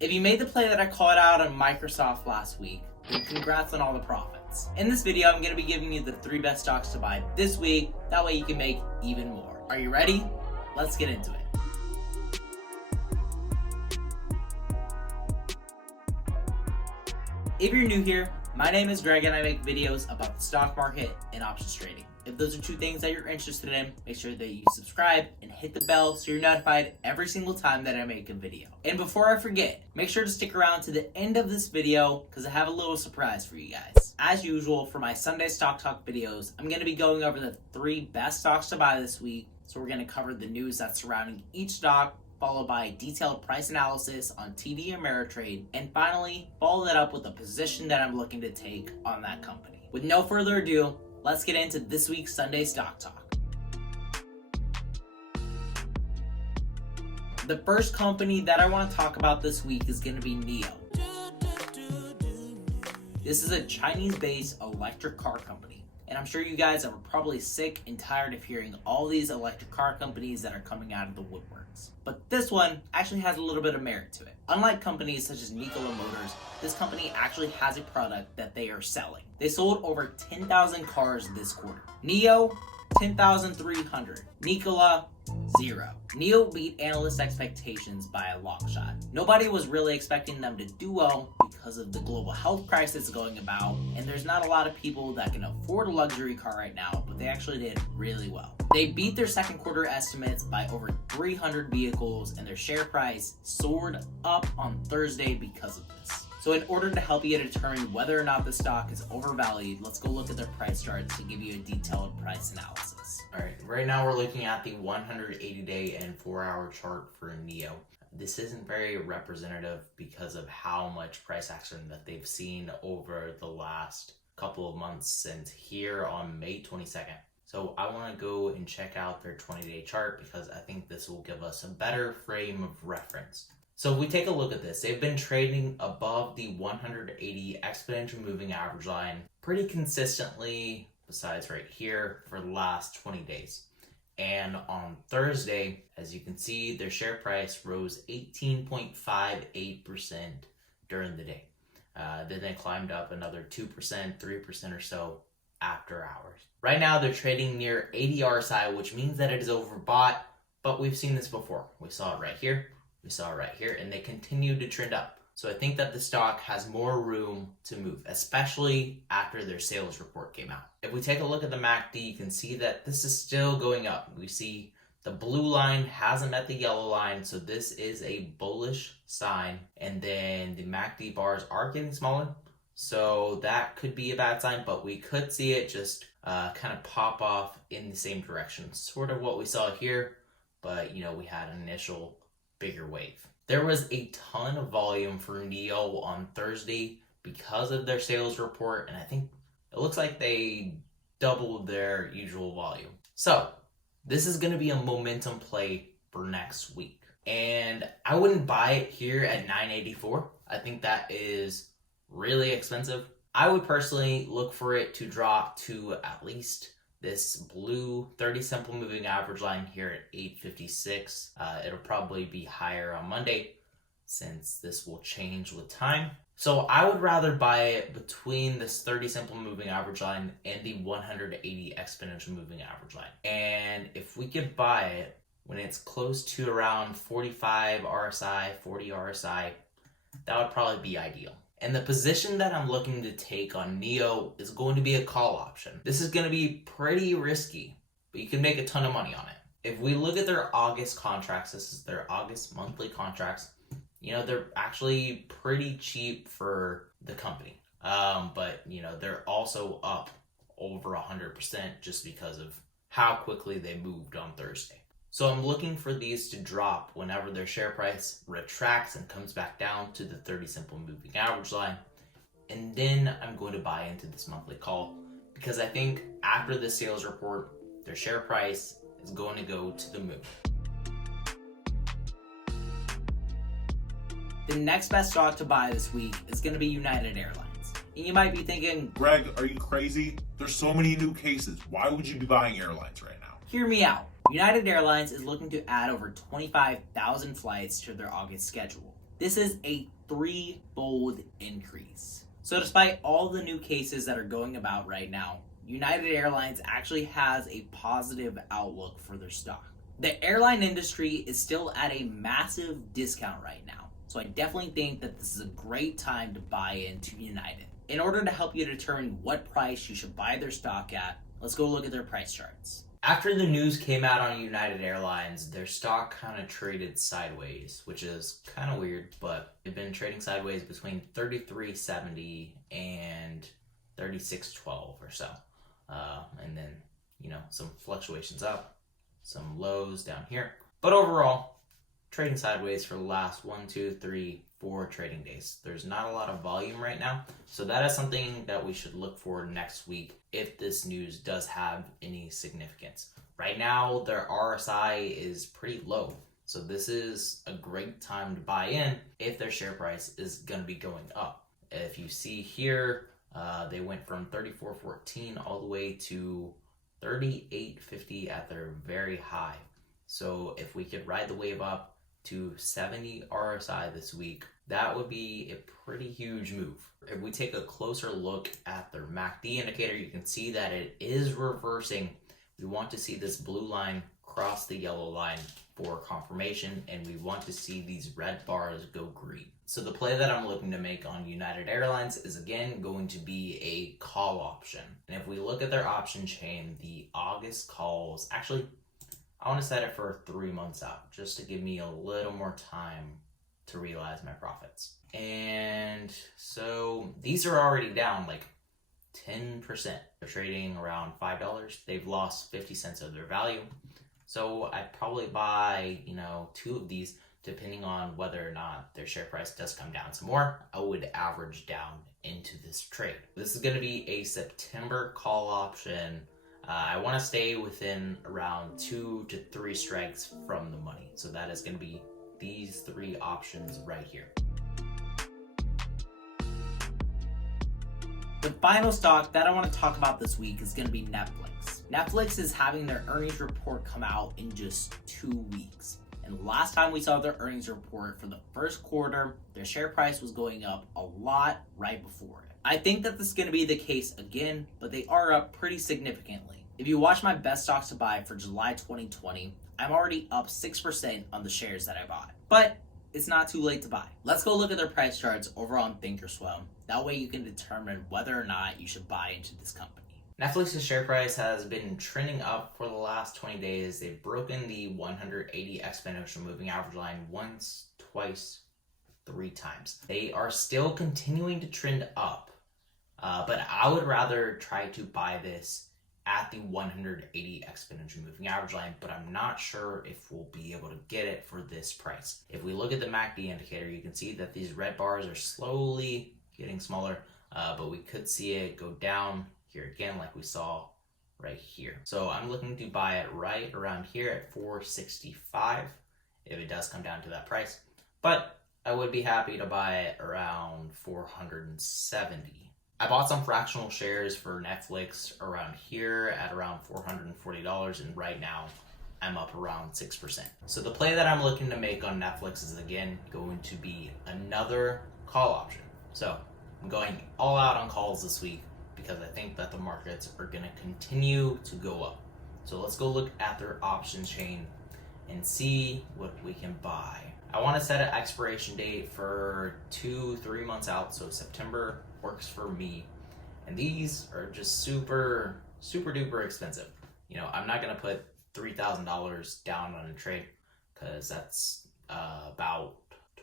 If you made the play that I called out on Microsoft last week, then congrats on all the profits. In this video, I'm going to be giving you the 3 best stocks to buy this week. That way you can make even more. Are you ready? Let's get into it. If you're new here, my name is Greg and I make videos about the stock market and options trading. If those are 2 things that you're interested in, make sure that you subscribe and hit the bell so you're notified every single time that I make a video. And before I forget, make sure to stick around to the end of this video because I have a little surprise for you guys. As usual, for my Sunday Stock Talk videos, I'm going to be going over the 3 best stocks to buy this week. So we're going to cover the news that's surrounding each stock, followed by a detailed price analysis on TD Ameritrade, and finally, follow that up with a position that I'm looking to take on that company. With no further ado, let's get into this week's Sunday Stock Talk. The first company that I want to talk about this week is going to be NIO. This is a Chinese-based electric car company. And I'm sure you guys are probably sick and tired of hearing all these electric car companies that are coming out of the woodworks. But this one actually has a little bit of merit to it. Unlike companies such as Nikola Motors, this company actually has a product that they are selling. They sold over 10,000 cars this quarter. NIO, 10,300. Nikola, 0. NIO beat analyst expectations by a long shot. Nobody was really expecting them to do well because of the global health crisis going about, and there's not a lot of people that can afford a luxury car right now, but they actually did really well. They beat their second quarter estimates by over 300 vehicles, and their share price soared up on Thursday because of this. So in order to help you determine whether or not the stock is overvalued, let's go look at their price charts to give you a detailed price analysis. All right, right now we're looking at the 180-day and 4-hour chart for NIO. This isn't very representative because of how much price action that they've seen over the last couple of months since here on May 22nd. So I want to go and check out their 20-day chart because I think this will give us a better frame of reference. So if we take a look at this, they've been trading above the 180 exponential moving average line pretty consistently, besides right here, for the last 20 days. And on Thursday, as you can see, their share price rose 18.58% during the day. Then they climbed up another 2%, 3% or so after hours. Right now, they're trading near 80 RSI, which means that it is overbought, but we've seen this before. We saw it right here. We saw it right here, and they continue to trend up. So I think that the stock has more room to move, especially after their sales report came out. If we take a look at the MACD, you can see that this is still going up. We see the blue line hasn't met the yellow line, so this is a bullish sign. And then the MACD bars are getting smaller, so that could be a bad sign, but we could see it just kind of pop off in the same direction. Sort of what we saw here, but we had an initial bigger wave. There was a ton of volume for NIO on Thursday because of their sales report, and I think it looks like they doubled their usual volume. So this is going to be a momentum play for next week, and I wouldn't buy it here at 984. I think that is really expensive. I would personally look for it to drop to at least this blue 30 simple moving average line here at 856. It'll probably be higher on Monday since this will change with time. So I would rather buy it between this 30 simple moving average line and the 180 exponential moving average line. And if we could buy it when it's close to around 45 RSI, 40 RSI, that would probably be ideal. And the position that I'm looking to take on NIO is going to be a call option. This is going to be pretty risky, but you can make a ton of money on it. If we look at their August contracts, this is their August monthly contracts, they're actually pretty cheap for the company. But they're also up over 100% just because of how quickly they moved on Thursday. So I'm looking for these to drop whenever their share price retracts and comes back down to the 30 simple moving average line. And then I'm going to buy into this monthly call because I think after the sales report, their share price is going to go to the moon. The next best stock to buy this week is going to be United Airlines. And you might be thinking, Greg, are you crazy? There's so many new cases. Why would you be buying airlines right now? Hear me out. United Airlines is looking to add over 25,000 flights to their August schedule. This is a threefold increase. So despite all the new cases that are going about right now, United Airlines actually has a positive outlook for their stock. The airline industry is still at a massive discount right now, so I definitely think that this is a great time to buy into United. In order to help you determine what price you should buy their stock at, let's go look at their price charts. After the news came out on United Airlines, their stock kind of traded sideways, which is kind of weird, but they've been trading sideways between $33.70 and $36.12 or so. And then, some fluctuations up, some lows down here. But overall, trading sideways for the last 1, 2, 3, 4 trading days. There's not a lot of volume right now, so that is something that we should look for next week if this news does have any significance. Right now, their RSI is pretty low, so this is a great time to buy in if their share price is going to be going up. If you see here, they went from $34.14 all the way to $38.50 at their very high. So if we could ride the wave up to 70 RSI this week, that would be a pretty huge move. If we take a closer look at their MACD indicator, you can see that it is reversing. We want to see this blue line cross the yellow line for confirmation, and we want to see these red bars go green. So the play that I'm looking to make on United Airlines is again going to be a call option. And if we look at their option chain, the August calls, actually, I want to set it for 3 months out just to give me a little more time to realize my profits. And so these are already down like 10%. They're trading around $5. They've lost 50 cents of their value. So I'd probably buy, 2 of these depending on whether or not their share price does come down some more. I would average down into this trade. This is going to be a September call option. I want to stay within around 2 to 3 strikes from the money. So that is going to be these 3 options right here. The final stock that I want to talk about this week is going to be Netflix. Netflix is having their earnings report come out in just 2 weeks. And last time we saw their earnings report for the first quarter, their share price was going up a lot right before it. I think that this is going to be the case again, but they are up pretty significantly. If you watch my best stocks to buy for July 2020, I'm already up 6% on the shares that I bought. But it's not too late to buy. Let's go look at their price charts over on Thinkorswim. That way you can determine whether or not you should buy into this company. Netflix's share price has been trending up for the last 20 days. They've broken the 180 exponential moving average line once, twice, 3 times. They are still continuing to trend up, but I would rather try to buy this at the 180 exponential moving average line, but I'm not sure if we'll be able to get it for this price. If we look at the MACD indicator, you can see that these red bars are slowly getting smaller, but we could see it go down here again like we saw right here. So I'm looking to buy it right around here at 465 if it does come down to that price, but I would be happy to buy it around 470. I bought some fractional shares for Netflix around here at around $440, and right now I'm up around 6%. So the play that I'm looking to make on Netflix is again going to be another call option. So I'm going all out on calls this week because I think that the markets are going to continue to go up. So let's go look at their option chain and see what we can buy. I want to set an expiration date for 2-3 months out, so September works for me. And these are just super duper expensive. I'm not going to put $3,000 down on a trade because that's about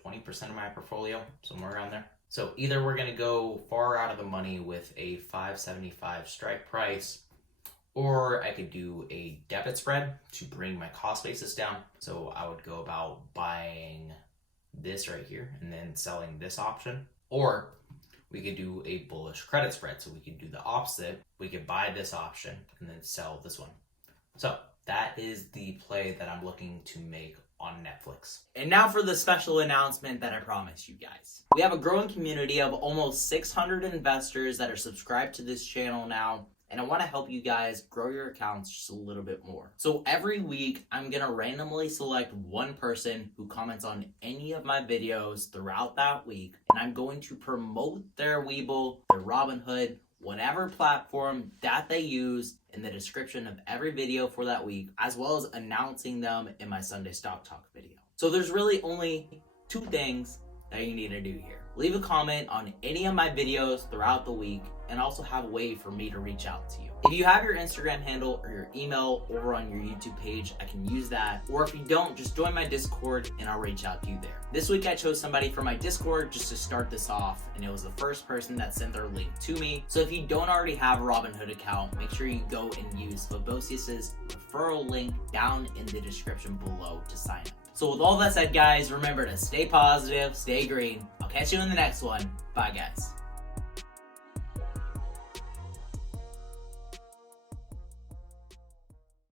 20% of my portfolio, somewhere around there. So either we're going to go far out of the money with a $5.75 strike price, or I could do a debit spread to bring my cost basis down. So I would go about buying this right here and then selling this option. Or we could do a bullish credit spread. So we could do the opposite. We could buy this option and then sell this one. So that is the play that I'm looking to make on Netflix. And now for the special announcement that I promised you guys. We have a growing community of almost 600 investors that are subscribed to this channel now. and I want to help you guys grow your accounts just a little bit more. So every week, I'm going to randomly select one person who comments on any of my videos throughout that week, and I'm going to promote their Webull, their Robinhood, whatever platform that they use in the description of every video for that week, as well as announcing them in my Sunday Stock Talk video. So there's really only 2 things that you need to do here. Leave a comment on any of my videos throughout the week, and also have a way for me to reach out to you. If you have your Instagram handle or your email over on your YouTube page, I can use that. Or if you don't, just join my Discord and I'll reach out to you there. This week I chose somebody from my Discord just to start this off, and it was the first person that sent their link to me. So if you don't already have a Robinhood account, make sure you go and use Fabosius's referral link down in the description below to sign up. So with all that said, guys, remember to stay positive, stay green. I'll catch you in the next one. Bye, guys.